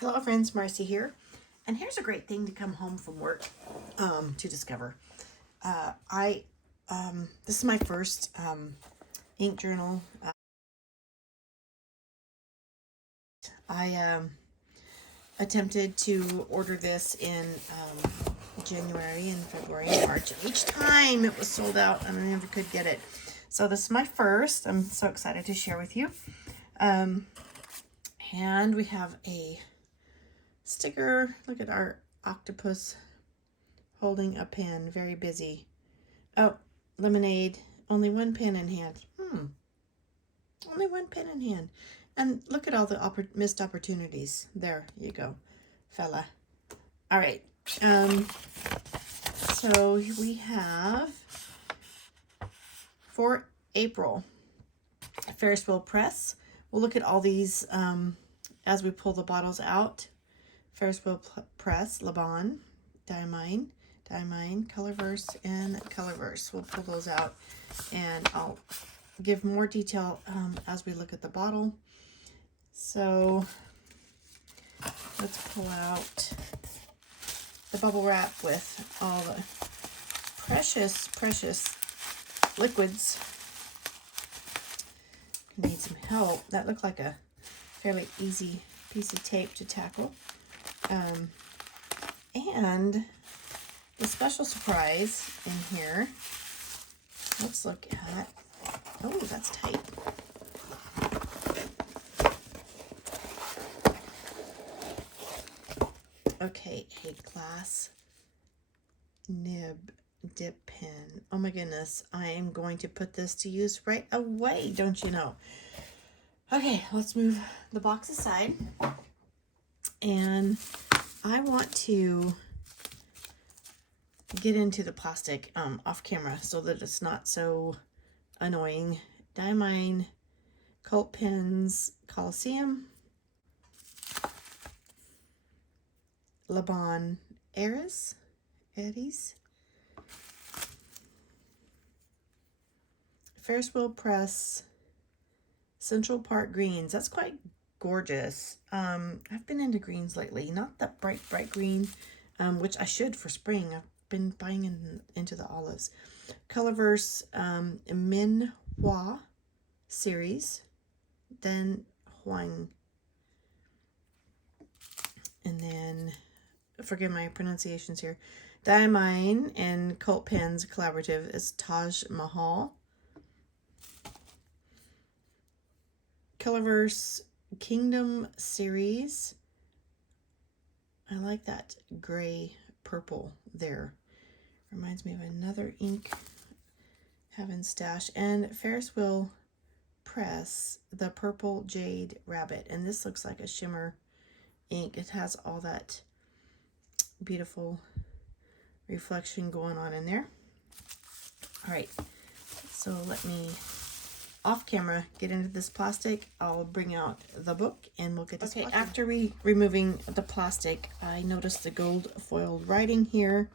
Hello friends, Marcy here. And here's a great thing to come home from work to discover. This is my first ink journal. I attempted to order this in January and February and March. Each time it was sold out and I never could get it. So this is my first. I'm so excited to share with you. And we have a sticker. Look at our octopus holding a pen, very busy. Oh, lemonade, only one pen in hand. Only one pen in hand. And look at all the missed opportunities. There you go, fella. All right. So we have for April, Ferris Wheel Press. We'll look at all these as we pull the bottles out. Ferris Wheel Press, Le Bon, Diamine, Colorverse, and Colorverse. We'll pull those out, and I'll give more detail as we look at the bottle. So let's pull out the bubble wrap with all the precious, precious liquids. Need some help. That looked like a fairly easy piece of tape to tackle. And the special surprise in here, let's look at, oh, that's tight. Okay, a glass nib dip pen. Oh my goodness, I am going to put this to use right away, don't you know? Okay, let's move the box aside. And I want to get into the plastic off camera so that it's not so annoying. Diamine, Cult Pens, Coliseum, Le Bon Eddies, Ferris Wheel Press, Central Park Greens. That's quite gorgeous. I've been into greens lately, not that bright green, which I should for spring. I've been buying into the olives. Colorverse Min Hua series, then Huang, and then forgive my pronunciations here. Diamine and Cult Pens collaborative is Taj Mahal. Colorverse Kingdom series. I like that gray purple there. Reminds me of another ink Heaven stash. And Ferris Wheel Press, the Purple Jade Rabbit. And this looks like a shimmer ink. It has all that beautiful reflection going on in there. All right, so let me off camera get into this plastic. I'll bring out the book and we'll get this. Okay, after removing the plastic, I noticed the gold foiled writing here,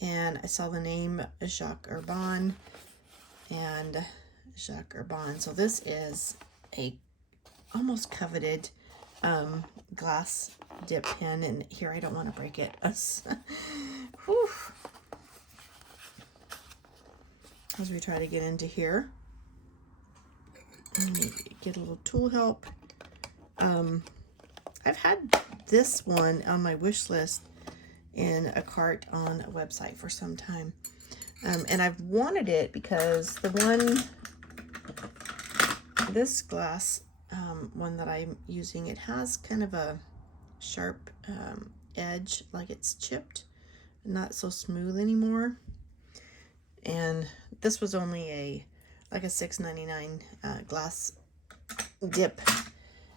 and I saw the name Jacques Urban and Jacques Urban. So this is a almost coveted glass dip pen, and here I don't want to break it. Whew. As we try to get into here, get a little tool help. I've had this one on my wish list in a cart on a website for some time, and I've wanted it because the one, this glass one that I'm using, it has kind of a sharp edge, like it's chipped, not so smooth anymore. And this was only like a $6.99 glass dip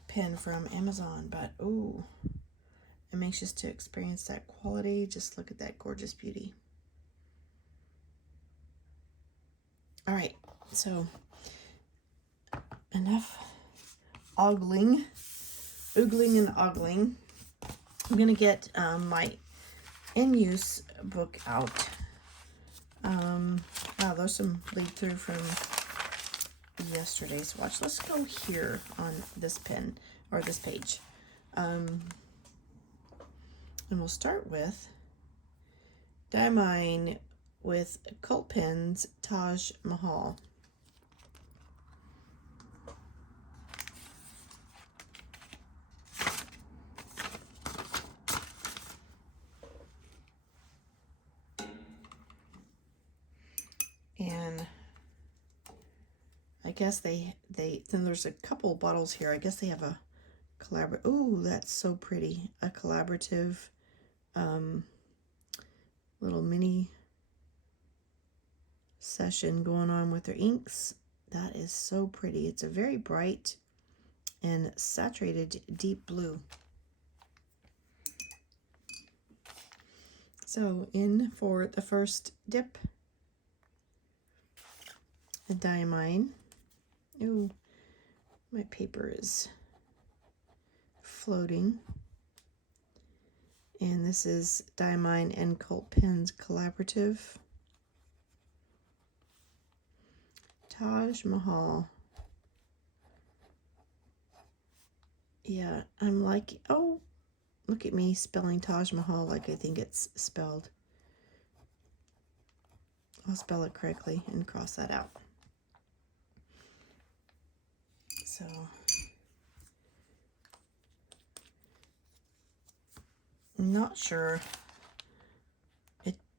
pen from Amazon, but oh, I'm anxious to experience that quality. Just look at that gorgeous beauty. All right, so enough oogling and ogling. I'm gonna get my in-use book out. Wow, there's some bleed through from yesterday's watch. Let's go here on this pen or this page. And we'll start with Diamine with Cult Pens Taj Mahal. And I guess then there's a couple bottles here. I guess they have a collaborative. Oh, that's so pretty. A collaborative little mini session going on with their inks. That is so pretty. It's a very bright and saturated deep blue. So in for the first dip, the Diamine. Ooh, my paper is floating. And this is Diamine and Cult Pens Collaborative. Taj Mahal. Yeah, I'm like, oh, look at me spelling Taj Mahal like I think it's spelled. I'll spell it correctly and cross that out. So I'm not sure.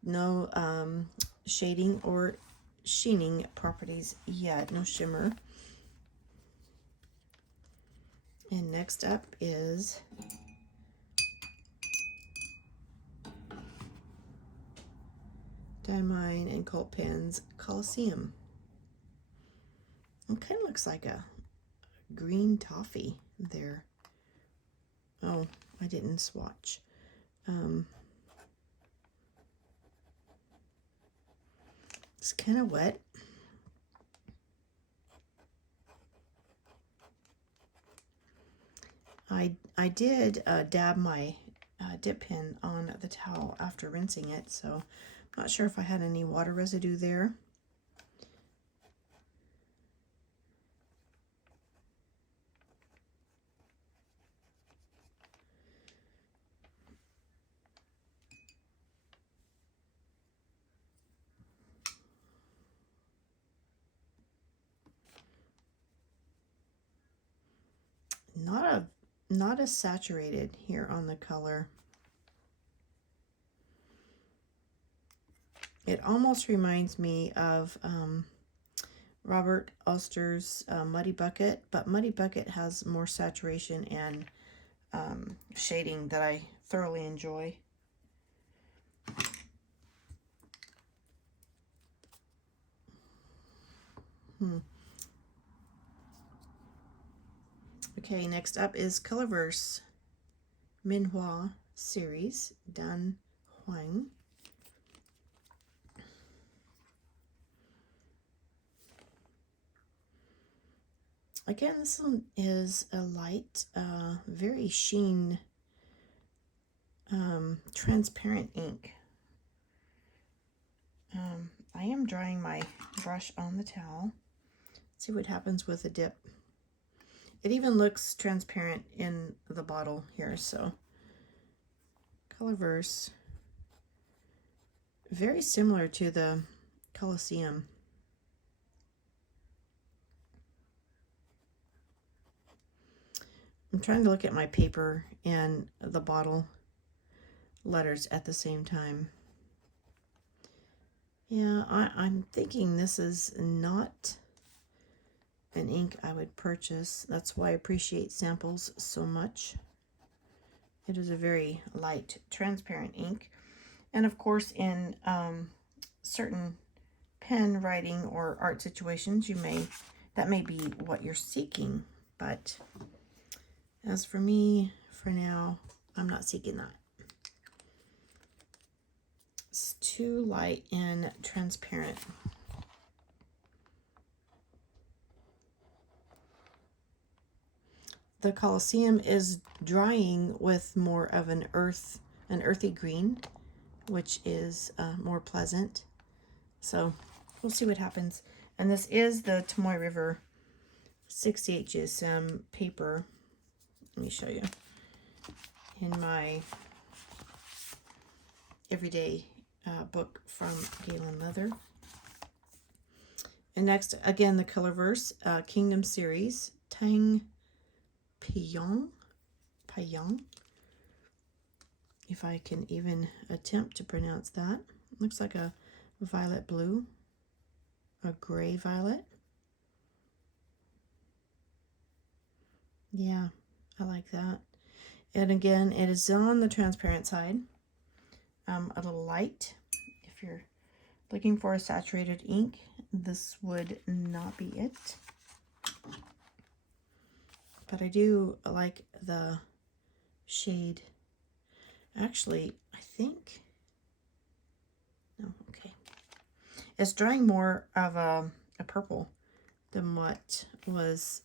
No shading or sheening properties yet. No shimmer. And next up is Diamine and Cult Pens Coliseum. It kind of looks like a green toffee there. Oh, I didn't swatch. It's kind of wet. I did dab my dip pen on the towel after rinsing it, so I'm not sure if I had any water residue there. Not as saturated here on the color. It almost reminds me of Robert Oster's Muddy Bucket, but Muddy Bucket has more saturation and shading that I thoroughly enjoy. Okay, next up is Colorverse Minhua series, Dan Huang. Again, this one is a light, very sheen, transparent ink. I am drying my brush on the towel. Let's see what happens with a dip. It even looks transparent in the bottle here, so Colorverse, very similar to the Coliseum. I'm trying to look at my paper and the bottle letters at the same time. Yeah, I'm thinking this is not an ink I would purchase. That's why I appreciate samples so much. It is a very light, transparent ink. And of course, in certain pen writing or art situations, that may be what you're seeking. But as for me, for now, I'm not seeking that. It's too light and transparent. The Coliseum is drying with more of an earthy green, which is more pleasant. So we'll see what happens. And this is the Tomoe River 68 GSM paper. Let me show you. In my everyday book from Galen Leather. And next, again, the Colorverse Kingdom series, Tang Pyong. If I can even attempt to pronounce that. Looks like a violet blue, a gray violet. Yeah, I like that. And again, it is on the transparent side, a little light. If you're looking for a saturated ink, this would not be it. But I do like the shade. Actually, I think, no, okay. It's drawing more of a purple than what was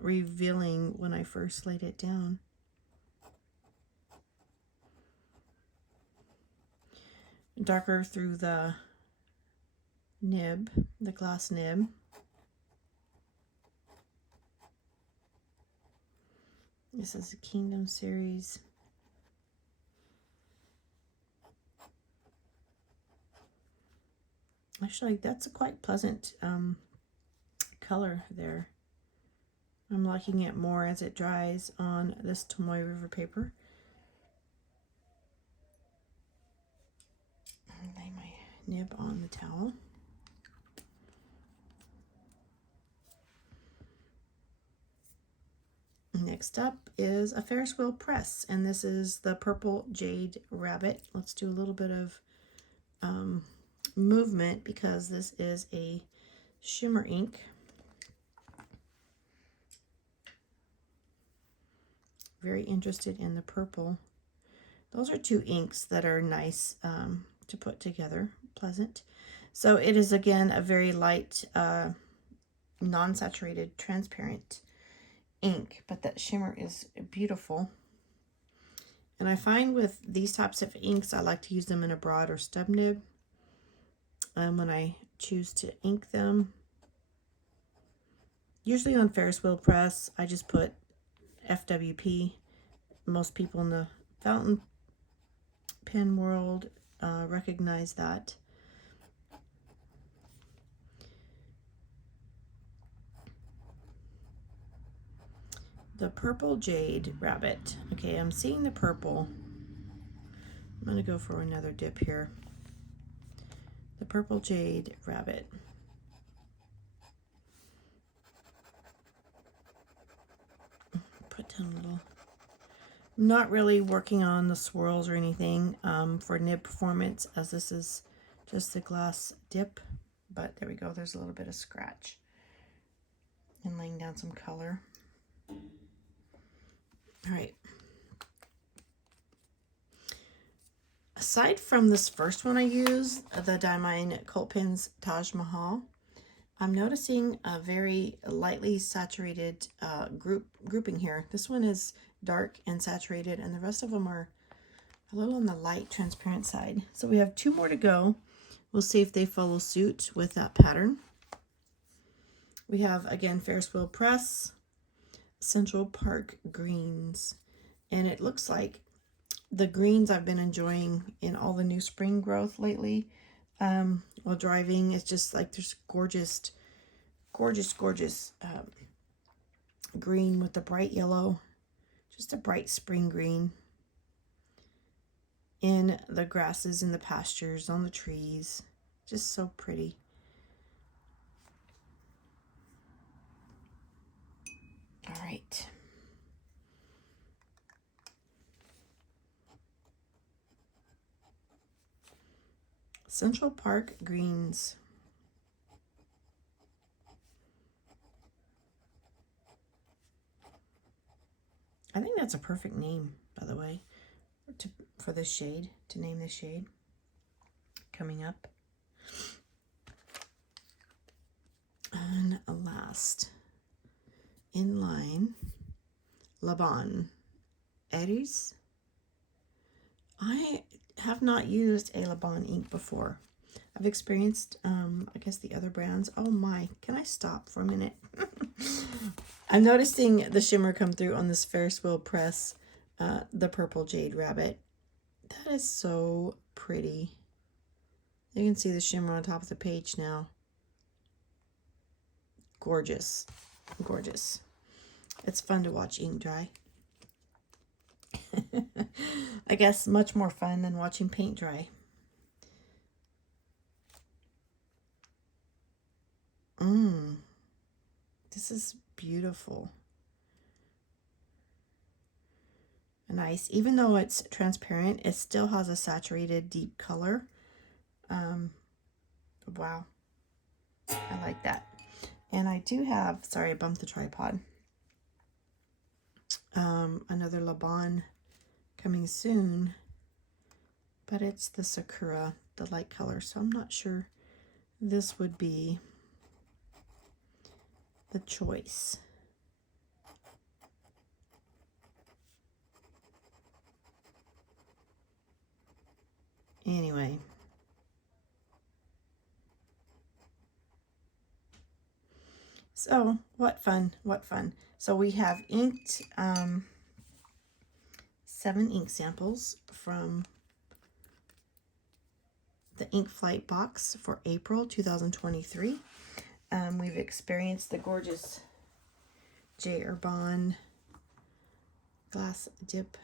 revealing when I first laid it down. Darker through the nib, the glass nib. This is a Kingdom series. Actually, that's a quite pleasant color there. I'm liking it more as it dries on this Tomoe River paper. I'll lay my nib on the towel. Next up is a Ferris wheel press, and this is the Purple Jade Rabbit. Let's do a little bit of movement because this is a shimmer ink. Very interested in the purple. Those are two inks that are nice to put together, pleasant. So it is again a very light, non-saturated, transparent ink, but that shimmer is beautiful. And I find with these types of inks, I like to use them in a broad or stub nib. When I choose to ink them, usually on Ferris wheel press, I just put FWP. Most people in the fountain pen world recognize that. The Purple Jade Rabbit. Okay, I'm seeing the purple. I'm going to go for another dip here. The Purple Jade Rabbit. Put down a little. I'm not really working on the swirls or anything for nib performance, as this is just the glass dip. But there we go. There's a little bit of scratch. And laying down some color. All right. Aside from this first one I use, the Diamine Cult Pens Taj Mahal, I'm noticing a very lightly saturated grouping here. This one is dark and saturated, and the rest of them are a little on the light transparent side. So we have 2 more to go. We'll see if they follow suit with that pattern. We have, again, Ferris wheel press, Central Park greens, and it looks like the greens I've been enjoying in all the new spring growth lately while driving. It's just like there's gorgeous green with the bright yellow, just a bright spring green in the grasses, in the pastures, on the trees. Just so pretty. All right. Central Park greens. I think that's a perfect name, by the way, for this shade, to name this shade. Coming up. And last in line, Laban Aries. I have not used a Laban ink before. I've experienced, I guess, the other brands. Oh my, can I stop for a minute? I'm noticing the shimmer come through on this Ferris wheel press, the Purple Jade Rabbit. That is so pretty. You can see the shimmer on top of the page now. Gorgeous. Gorgeous. It's fun to watch ink dry. I guess much more fun than watching paint dry. This is beautiful. Nice. Even though it's transparent, it still has a saturated deep color. Wow. I like that. And I do have, sorry, I bumped the tripod. Another Laban coming soon, but it's the Sakura, the light color, so I'm not sure this would be the choice. Anyway, so what fun, what fun. So we have inked 7 ink samples from the INKFLIGHT box for April 2023. We've experienced the gorgeous J. Urban glass dip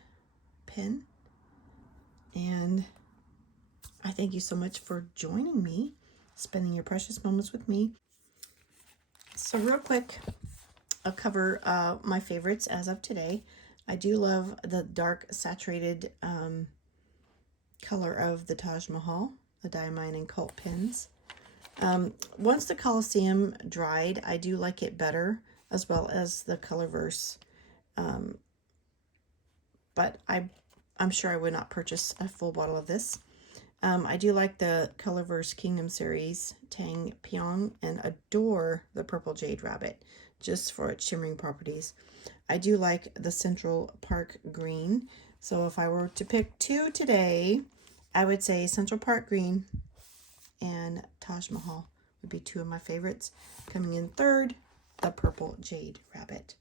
pen, and I thank you so much for joining me, spending your precious moments with me. So real quick, I'll cover my favorites as of today. I do love the dark saturated color of the Taj Mahal, the Diamine and Cult pens. Once the Colosseum dried, I do like it better, as well as the Colorverse. But I'm sure I would not purchase a full bottle of this. I do like the Colorverse Kingdom series, Tang Pyong, and adore the Purple Jade Rabbit, just for its shimmering properties. I do like the Central Park Green. So if I were to pick 2 today, I would say Central Park Green and Taj Mahal would be 2 of my favorites. Coming in third, the Purple Jade Rabbit.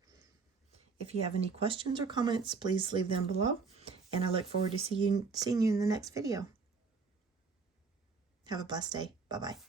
If you have any questions or comments, please leave them below. And I look forward to seeing you in the next video. Have a blessed day. Bye-bye.